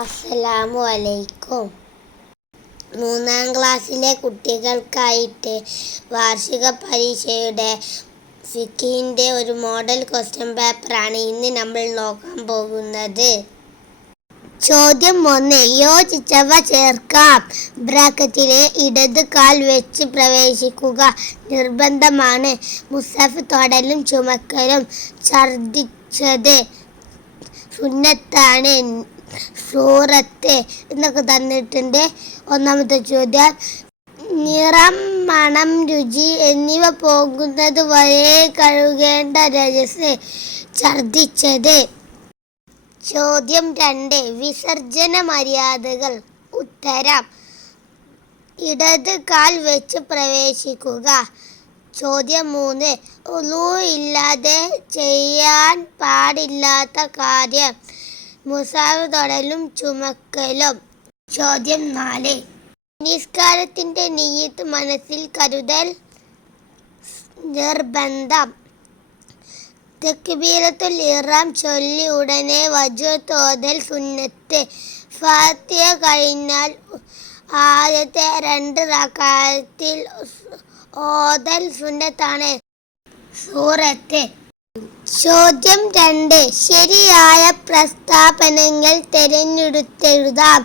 അസ്സലാമു അലൈക്കും മൂന്നാം ക്ലാസ്സിലെ കുട്ടികൾക്കായിട്ട് വാർഷിക പരീക്ഷയുടെ ഫിക്കിന്റെ ഒരു മോഡൽ ക്വസ്റ്റ്യൻ പേപ്പറാണ് ഇന്ന് നമ്മൾ നോക്കാൻ പോകുന്നത്. ചോദ്യം ഒന്ന് യോജിച്ചവ ചേർക്കാം. ബ്രാക്കറ്റിലെ ഇടത് കാൽ വെച്ച് പ്രവേശിക്കുക നിർബന്ധമാണ്. മുസഫ് തൊടലും ചുമക്കലും ഛർദിച്ചത് സുന്നത്താണ്. സൂറത്ത് എന്നൊക്കെ തന്നിട്ടുണ്ട്. ഒന്നാമത്തെ ചോദ്യം നിറം മണം രുചി എന്നിവ പോകുന്നത് വരെ കഴുകേണ്ട രജസ് ഛർദിച്ചത് ചോദ്യം രണ്ട് വിസർജന മര്യാദകൾ. ഉത്തരം ഇടത് കാൽ വെച്ച് പ്രവേശിക്കുക. ചോദ്യം മൂന്ന് ഒന്നും ഇല്ലാതെ ചെയ്യാൻ പാടില്ലാത്ത കാര്യം. മുസാവ് തൊടലും ചുമക്കലും. ചോദ്യം നാല്. നിസ്കാരത്തിന്റെ നീയത്ത് മനസ്സിൽ കരുതൽ നിർബന്ധം. തെക്കുബീരത്തുൽ ഇറാം ചൊല്ലി ഉടനെ വജു തോതൽ സുന്നത്ത്. ഫാത്തിയ കഴിഞ്ഞാൽ ആദ്യത്തെ രണ്ട് റക്കാലത്തിൽ ഓതൽ സുന്നത്താണ്. സൂറത്ത്. ചോദ്യം രണ്ട്. ശരിയായ പ്രസ്താവനങ്ങൾ തിരഞ്ഞെടുത്തെഴുതാം.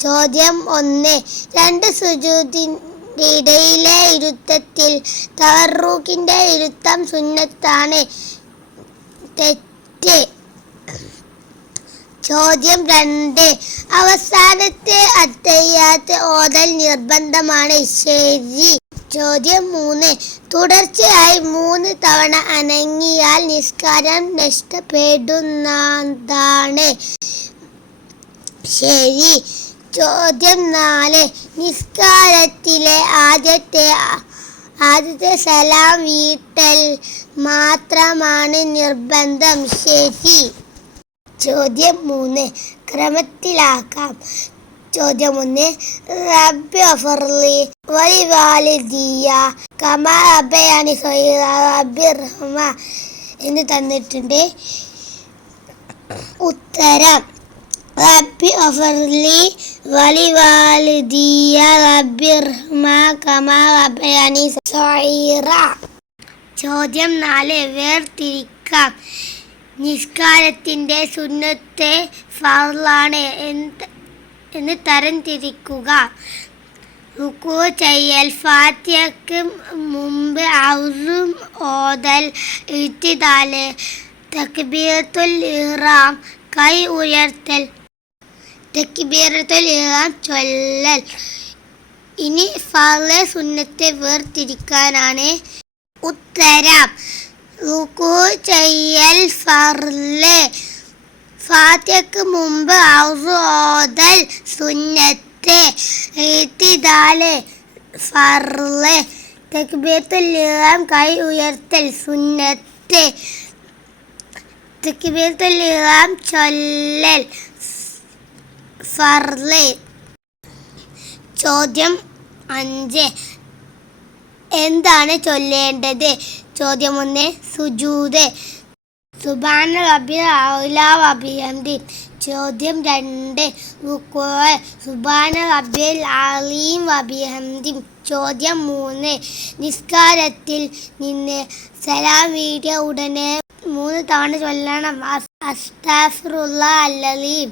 ചോദ്യം ഒന്ന്. രണ്ട് സുജൂതിന്റെ ഇടയിലെ ഇരുത്തത്തിൽ തവറൂക്കിന്റെ ഇരുത്തം സുന്നത്താണ്. തെറ്റ്. ചോദ്യം രണ്ട്. അവസാനത്തെ അത്തയ്യാത്ത് ഓതൽ നിർബന്ധമാണ്. ശരി. ചോദ്യം മൂന്ന്. തുടർച്ചയായി മൂന്ന് തവണ അനങ്ങിയാൽ നിസ്കാരം നഷ്ടപ്പെടുന്നതാണ്. ശരി. ചോദ്യം നാല്. നിസ്കാരത്തിലെ ആദ്യത്തെ ആദ്യത്തെ സലാം വീട്ടൽ മാത്രമാണ് നിർബന്ധം. ശരി. ചോദ്യം മൂന്ന്. ക്രമത്തിലാക്കാം. ചോദ്യം ഒന്ന് റബ്ബി അഫർലി വലി വാലിദിയ കമാ സൊയ്റ റബ്ബി റഹ്മ എന്ന് തന്നിട്ടുണ്ട്. ഉത്തരം. റബ്ബി അഫർലി വലി വാലിദിയ റബ്ബി റഹ്മ കമാ അബയാനി സൊയ്റ ചോദ്യം നാല്. വേർതിരിക്കാം. നിസ്കാരത്തിന്റെ സുന്നത്തെ ഫർളാണ് എന്ത് എന്ന് തരംതിരിക്കുക. റുക്കു ചെയ്യൽ. ഫാത്തിയക്ക് മുമ്പ് ഔസും ഓതൽ. ഇത്തിതാൽ. തക്ബീറത്തുൽ ഇറാം കൈ ഉയർത്തൽ. തക്ബീറത്തുൽ ഇറാം ചൊല്ലൽ. ഇനി ഫർളെ സുന്നത്തെ വേർതിരിക്കാനാണ് ഉത്തരം. റുക്കു ചെയ്യൽ ഫർൾ ഫാത്തിയക്ക് മുമ്പ് ഔസു ഓതൽ സുന്നത്ത് ഈത്തിദാൽ ഫർൾ തക്ബീറത്തുൽ കൈ ഉയർത്തൽ സുന്നത്ത് തക്ബീറത്തുൽ ഇഹ്റാം ചൊല്ലൽ ഫർലെ ചോദ്യം അഞ്ച്. എന്താണ് ചൊല്ലേണ്ടത്? ചോദ്യം ഒന്ന് സുജൂത്. സുബാന റബി ചോദ്യം രണ്ട്. സുബാന റബ്ബിൽ അലീം ചോദ്യം മൂന്ന്. നിസ്കാരത്തിൽ നിന്ന് സലാം വീഡിയോ ഉടനെ മൂന്ന് തവണ ചൊല്ലണം. അസ്താഫുറുള്ള അല്ലലീം.